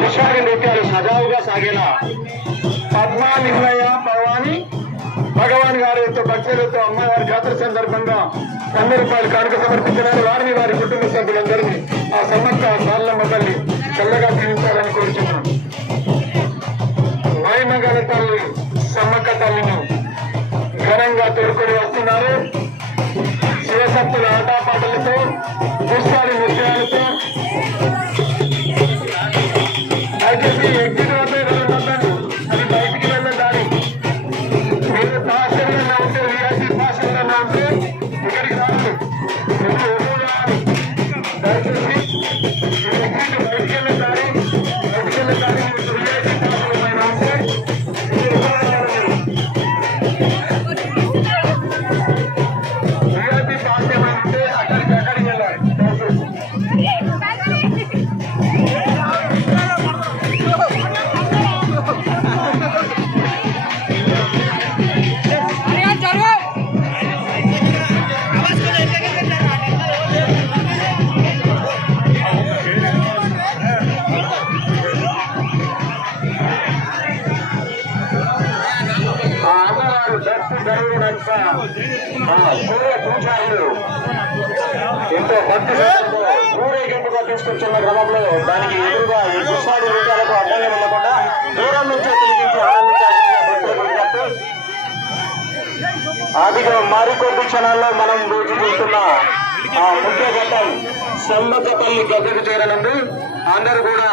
దుషారి నృత్యాలు సజావుగా సాగేలా పద్మా నిలయ భవాని భగవాన్ గారి యొక్క భక్తులతో అమ్మవారి జాతర సందర్భంగా 100 రూపాయలు కానుక సమర్పించినారు. వారిని వారి కుటుంబ సభ్యులందరినీ ఆ సమ్మక్క సారలమ్మ తల్లి చల్లగా జీవించాలని కోరుచున్నాం. మహిమగల తల్లి సమ్మక్క తల్లిని ఘనంగా తోడుకొని వస్తున్నారు. శివశక్తుల ఆటపాటలతో దుష్టారి నృత్యాలతో దయచేసి ఎగ్జిట్ వద్ద అది బయటికి వెళ్ళదాన్ని మీరు పాషంగా ఉంటే విఐపి పాషంగా ఉంటే ఇక్కడికి రాదు. దయచేసి ఎగ్జిట్ బయటికి వెళ్ళదాన్ని మీరు విఐపి పాషమైన ఉంటే విఐపి పాషమైన ఉంటే అక్కడికి వెళ్ళాలి. ఎంతో భక్తి ఊరేగింపుగా తీసుకొచ్చిన క్రమంలో దానికి ఎదురుగా ఈ దుష్టాడి రూపాయలకు అడ్డంగా వెళ్ళకుండా దూరం నుంచే తిరిగించి ఆనందించాల్సిందిగా భక్తులకు విజ్ఞప్తి. అదిగా మరికొద్ది క్షణాల్లో మనం రోజు చూస్తున్న ఆ ముఖ్య ఘట్టం సమ్మక్కపల్లి గద్దెకు చేరనుంది. అందరూ కూడా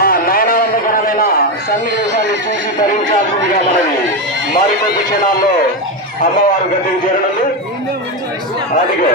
ఆ నయనానందకరమైన సన్నివేశాన్ని చూసి తరించాల్సిందిగా మనది. మరికొద్ది క్షణాల్లో అమ్మవారు గద్దెకు చేరనుంది. అదిగో